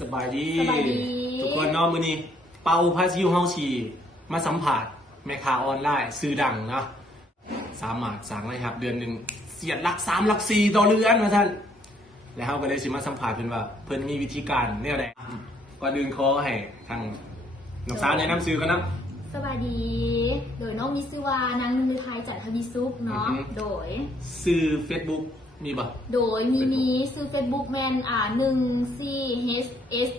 สบายดี สบายดี ทุกคนเนาะมื้อนี้เป่าพาซิวเฮาชีมาสัมผัสแม่ค้าออนไลน์ซื้อดังเนาะสามารถสั่งเลยครับ เดือนหนึ่งเสียดหลักสามหลักสี่ต่อเดือนมาท่านแล้วเฮาก็เลยสิมาสัมผัสเพิ่นว่า เพิ่นมีวิธีการแนวใดก่อนอื่นขอให้ทางน้องสาวแนะนำซื้อกันนะสวัสดี โดยน้องมิสวานางมือไทยจัดทวีซุปเนาะอือฮึโดย ซื้อ Facebook มีบ่โดยมีมีซื้อ Facebook แมนอ่าหนึ่ง C H S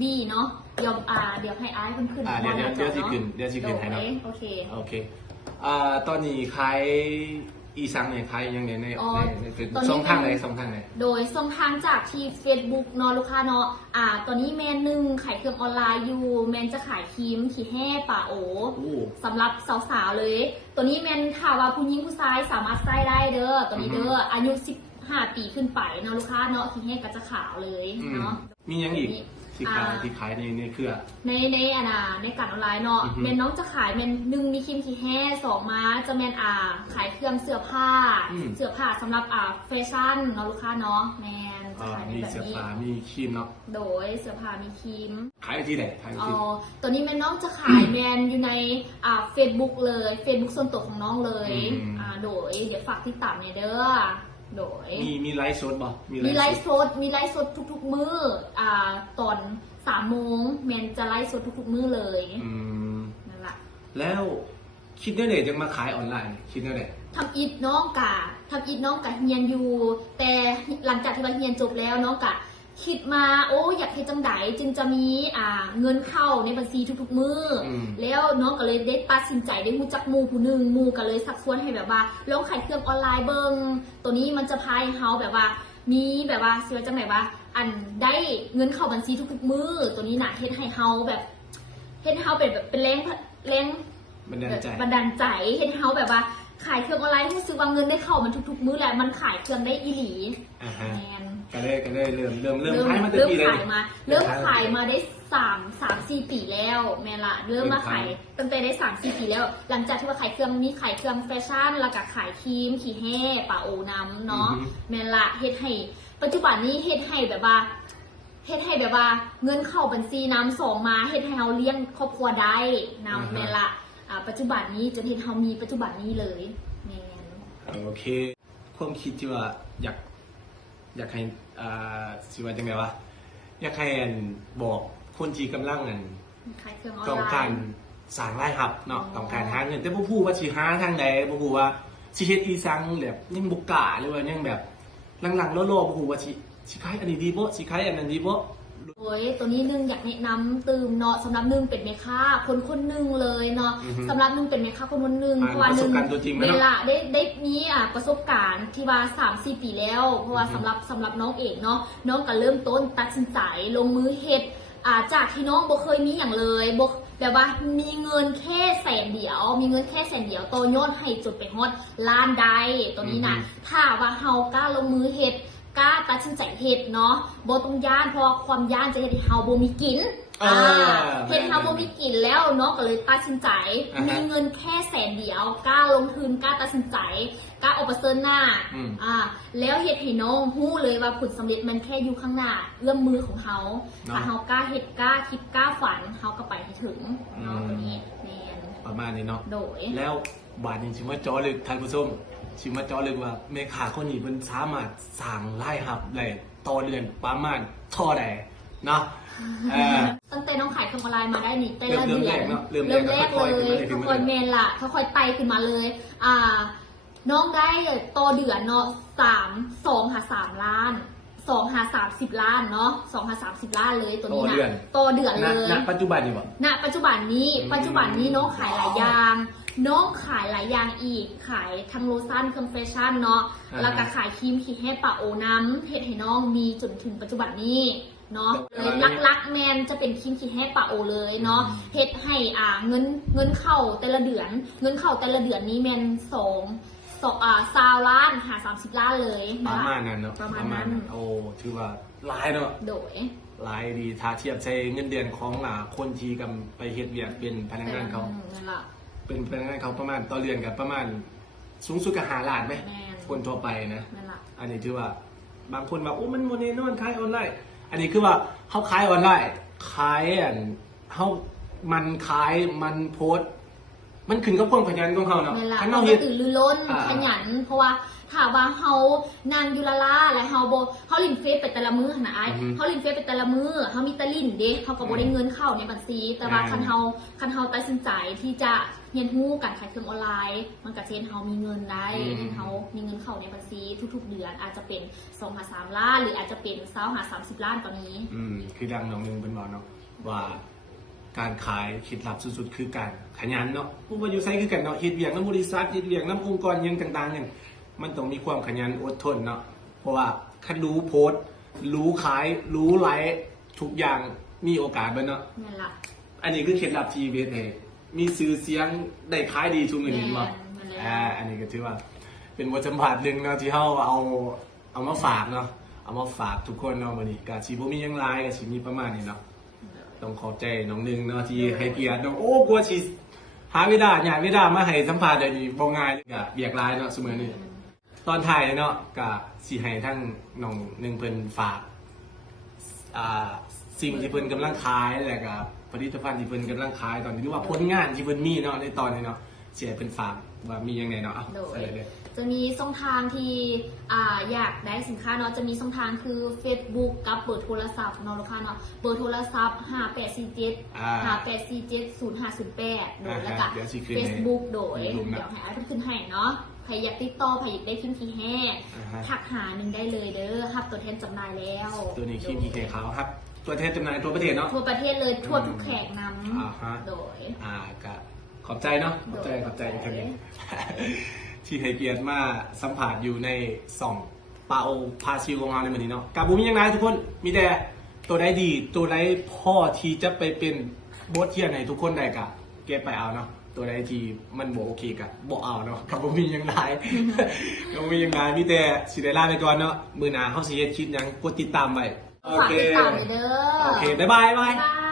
B เนาะเดี๋ยวอ่าเดี๋ยวให้อายขึ้นขึ้นอ่าเดี๋ยวเดี๋ยวเดี๋ยวสิขึ้นเดี๋ยวสิขึ้นให้เนาะโดยโอเค โอเคอ่าตอนนี้ขาย อีสังเนี่ยขายยังไงในอ๋อในในเฟซตอนนี้ช่องทางไหนช่องทางไหนโดยส่งทางจากที่ Facebook เนาะลูกค้าเนาะ อ่า ตอนนี้แมนหนึ่งขายเครื่องออนไลน์อยู่ แมนจะขายครีมที่แห่ป่าโอ โอ้ สำหรับสาวๆเลย ตัวนี้แมนถามว่าผู้หญิงผู้ชายสามารถใส่ได้เด้อ ตัวนี้เด้อ อายุ 15 ปีขึ้นไปเนาะลูกค้าเนาะที่ให้ก็จะขาวเลยอืมเนาะมียังอีก ที่ขายอ่า ที่ขายในในเครือ ในในอันน่ะในการออนไลน์เนาะอือฮึ แมนน้องจะขายแมนหนึ่งมีครีมขี้แห้สองมาจะแมนอ่า ขายเครื่องเสื้อผ้าอืมเสื้อผ้าสำหรับอ่าแฟชั่นเนาะลูกค้าเนาะแมนจะอ่าขายในมีแบบเสื้อนี้ผ้ามีครีมเนาะโดยเสื้อผ้ามีครีม ขายที่ไหนขายอ๋ที่อตัวนี้แม่น้องจะขายแมนอยู่ในอ่าเฟซบุ๊กเลย Facebook ส่วนตัวของน้องเลยอ่า โดย เดี๋ยวฝากที่ตามเนี่ยเด้อ โดย มีมีไลฟ์สดบ่มีไลฟ์สด มีไลฟ์สดทุก ๆ มื้ออ่าตอนสามโมงแมนจะไลฟ์สดทุก ๆ มื้อเลยอืมนั่นแหละแล้วคิดได้เลยจะมาขายออนไลน์ คิดได้เลยทำอิดน้องกะทำอิดน้องกะเฮียนอยู่ แต่หลังจากที่ว่าเฮียนจบแล้วน้องกะ คิดมาโอ้อยากเฮ็ดจังไดจึงจะมีอ่าเงินเข้าในบัญชีทุกๆมื้ออมแล้วน้องก็เลยได้ตัดสินใจได้รู้จักหมู่ผู้หนึ่งหมู่ก็เลยสักชวนให้แบบว่าลองขายเครื่องออนไลน์เบิงตัวนี้มันจะพายเฮาแบบว่า มีแบบว่าสิว่าจังไหนว่าอันได้เงินเข้าบัญชีทุกๆมื้อตัวนี้น่ะเฮ็ดให้เฮาแบบเฮ็ดให้เฮาเป็นแบบเป็นแรงแรงบันดาลใจบันดาลใจเฮ็ดให้เฮาแบบว่า ขายเครื่องออนไลน์รู้สึกว่าเงินได้เข้ามันทุกๆ มื้อแหละมันขายเครื่องได้อีหลีอ่าฮะแมนก็เลยก็เลยเริ่มเริ่มเริ่มขายมาตั้งเริ่มปีเลย ขายมา เริ่มขายมาได้สามสามสี่ปีแล้วแม่ละเริ่มมาขายตั้งแต่ได้สามสี่ปีแล้ว หลังจากที่ว่าขายเครื่องมีขายเครื่องแฟชั่นแล้วก็ขายครีมขี่แห่ป่าโอน้ำเนาะอือฮึ แม่ละเฮ็ดให้ ปัจจุบันนี้เฮ็ดให้แบบว่าเฮ็ดให้แบบว่า เงินเข้าบัญชีน้ำสองมาเฮ็ดให้เราเลี้ยงครอบครัวได้นำแม่ละอ่า ปัจจุบันนี้จนเฮ็ดเฮามีปัจจุบันนี้เลยแม่นโอเค ความคิดที่ว่าอยากอยากให้อ่าสิว่าจังไงวะอยากให้อันบอกคนที่กำลังอันขายเครื่องออนต้องไลการน์สร้างรายรับเนาะอ๋อต้องการหาเงินแต่บ่ฮู้ว่าสิหาทางใดบ่ฮู้ว่าสิเฮ็ดอีสังแบบยังบ่กล้าหรือว่ายังแบบหลังๆโลๆบ่ฮู้ว่าสิสิขายอันนี้ดีบ่สิขายอันนั้นดีบ่ โอ้ยตัวนี้หนึงอยากแนะนำตื่มเนาะสำหรับหนึงเป็นแม่ค้าคนคนหนึงเลยเนาะอือฮึสำหรับหนึงเป็นแม่ค้าคนคนหนึงอ่าเพราะว่าหนึงประสบการณ์ตัวจริงไหมเวเนาะลาได้ได้มีอะประสบการณ์ที่ว่าสามสี่ปีแล้ว เพราะว่าอือฮึสำหรับสำหรับน้องเอกเนาะน้องก็เริ่มต้นตัดสินใจลงมือเฮ็ดอ่าจากที่น้องบ่เคยมีอย่างเลยบ่แบบว่ามีเงินแค่แสนเดียว มีเงินแค่แสนเดียวโตโยนให้จดไปฮอดล้านได้ตัวนี้นะถ้าว่าเฮากล้าลงมือเฮ็ด กล้าตัดสินใจเฮ็ดเนาะบ่ต้องย่านเพราะความย่านจะเฮ็ดให้เฮาบ่มีกินอ่าเฮ็ดให้เฮาบ่มีกินแล้วเนาะก็เลยตัดสินใจ อ่าฮะมีเงินแค่แสนเดียวกล้าลงทุนกล้าตัดสินใจกล้าออกไปเซิร์หน้าอืม อ่าแล้วเฮ็ดให้น้องฮู้เลยว่าผลสำเร็จมันแค่อยู่ข้างหน้าเอื้อมมือของเฮาเนาะถ้าเฮากล้าเฮ็ดกล้าคิดกล้าฝันเฮาก็ไปให้ถึงเนาะอืมตัวนี้แม่นประมาณนี้เนาะ โดย แล้วบาทนี้ชิมาเจอลึกท่านผู้ชม ชิมาเจอลึกว่าแม่ค้าคนนี้เพิ่นสามารถสร้างรายรับได้ต่อเดือนประมาณเท่าใดเนาะเออ ตั้งแต่น้องขายเครื่องออนไลน์มาได้นี่แต่ละเริ่มเดืเริ่อมนแรกเนอะเริ่มแรกเริ่มแรกค่เลอยๆยขึ้นมาเลย ค่อยๆเมนละค่อยๆไต่ขึ้นมาเลย อ่า น้องได้ต่อเดือนเนาะสามสองหาสามล้าน สองหาสามสิบล้านเนาะสองหาสามสิบล้านเลยตัวนี้ต่อเดือน นะต่อเดือนณเลยณปัจจุบันนี่บ่ณปัจจุบันนี้ อืม ปัจจุบันนี้น้องขายหลายอย่าง น้องขายหลายอย่างอีก ขายทั้งโลชั่นเครื่องแฟชั่นเนาะอ่าฮะแล้วก็ขายครีมขีดให้ปะโอน้ำเฮ็ดให้น้องมีจนถึงปัจจุบันนี้เนาะแต่เลยว่าลักๆแมนจะเป็นครีมขีดให้ปะโอเลยเนาะอืมเฮ็ดให้อ่าเงินเงินเข้าแต่ละเดือน เงินเข้าแต่ละเดือนนี้แมนสอง สองอ่าซาวล้านหาสามสิบล้านเลยปนะระคะ มาณนั้นเนาะประมาณนั้น โอ้ถือว่าหลายเนาะโดย หลายดีถ้าเทียบใช้เงินเดือนของอ่าคนที่กำไปเฮ็ดเวียกเป็นพนักงานเขา นั่นแหละเป็นพนักงานเขาประมาณต่อเดือนกับประมาณ สูงสุดก็หาล้านไหมแม่น คนทั่วไปนะ นั่นแหละอันนี้ถือว่าบางคนว่าโอ้มันโมเนนอนขายออนไลน์ อันนี้คือว่าเขาขายออนไลน์ขายอันเขามันขายมันโพสต์ มันขึ้นกับความขยันของเขาเนาะแม่นล่ะถ้าเขาเราก็เฮ็ด ตื่นรือร้นอ่า ขยัน เพราะว่าถามว่าเขานางอยูลาลาและเขาโบเขาลินเฟซไปแต่ละมือหั่นนะไอ้อือฮึเขาลินเฟซไปแต่ละมือเขามีแตะลินเด้เขาก็บ่ได้เงินเข้าในบัญชี แต่ว่าอ่าคันเฮาคันเฮาตัดสินใจที่จะเรียนรู้การขายเครื่องออนไลน์ มันก็เช่นเฮามีเงินได้อืมเห็นเฮามีเงินเข้าในบัญชีทุก ๆ เดือนอาจจะเป็น2หา3ล้านหรืออาจจะเป็น20หา30ล้านตอนนี้ อืมคือดังน้องหนึงเป็นบอกเนาะว่า การขายคิดลับสุดๆ คือการขยันเนาะผู้ว่าอยู่ไซคือกันเนาะเฮ็ดเวียกน้ำบริษัทเฮ็ดเวียกน้ำองค์กรหยังต่างๆเนี่ยมันต้องมีความขยันอดทนเนาะเพราะว่าคันรู้โพสต์รู้ขายรู้ไลฟ์ทุกอย่างมีโอกาสเบิดเนาะนั่นล่ะอันนี้คือเคล็ดลับทีเวทเองมีสื่อเสียงได้ขายดีทุกเงินเห็นบ่แม่นๆอ่าอันนี้ก็ถือว่า เป็นบทสัมผัสหนึ่งเนาะที่เฮาเอาเอามาฝากเนาะเอามาฝากทุกคนเนาะมื้อนี้ก็สิบ่มีหยังหลายก็สิมีประมาณนี้เนาะ ต้องขอบใจน้องหนึงเนาะที่ให้เกียรติเนาะโอ้กลัวสิหาเวลาหาเวลามาให้สัมภาษณ์เดี๋ยวนี้บ่ง่ายก็เบียกลายเนาะเสมอนี้ตอนถ่ายเนาะก็สิให้ทั้งน้องหนึงเพิ่นฝากอ่าสิ่งที่เพิ่นกำลังขายแล้วก็ผลิตภัณฑ์ที่เพิ่นกำลังขายตอนนี้หรือว่าผลงานที่เพิ่นมีเนาะในตอนนี้เนาะ เสียเพิ่นฝากว่ามียังไงเนาะเอาโดยใส่เลย จะมีช่องทางที่อ่าอยากได้สินค้าเนาะจะมีช่องทางคือ Facebook กับเบอร์โทรศัพท์เนาะลูกค้าเนาะเบอร์โทรศัพท์ 5847 อ่า5847 0508โดยอ่าฮะแล้วก็ เดี๋ยวสิขึ้นให้ Facebook โดยในรูปนะเดี๋ยวให้อาร์ตขึ้นให้เนาะใครอยากติดต่อใครอยากได้คิมทีแห้อ่าฮะ ทักหาหนึ่งได้เลยเด้อครับตัวแทนจำหน่ายแล้วตัวนี้คีมพีเคขาวครับ ตัวแทนจำหน่ายทั่วประเทศเนาะ ทั่วประเทศเลยทั่วทุกแขกนอ่าฮะำโดย อ่าก็ ขอบใจเนาะขอบใจขอบใจอีกครั้งหนึงที่ให้เกียรติมาสัมผัสอยู่ในส่องปาโอพาซิลของเราในวันนี้เนาะกับบุมียังไงทุกคนมีแต่ตัวใดดี ตัวใดพ่อที่จะไปเป็นบทเทียนให้ทุกคนได้กะเก็บไปเอาเนาะตัวใดที่มันบโอเคกะบอกเอาเนาะกับบุมียังไงกับบุมียังไงมีแต่สิได้ลาไปก่อนเนาะมือหนาเขาสิเฮ็ดคลิปหยังกดติดตามไว้โอฝากเคติดตามเลยเด้อโอเคบ๊ายบายบ๊ายบายบ๊ายบาย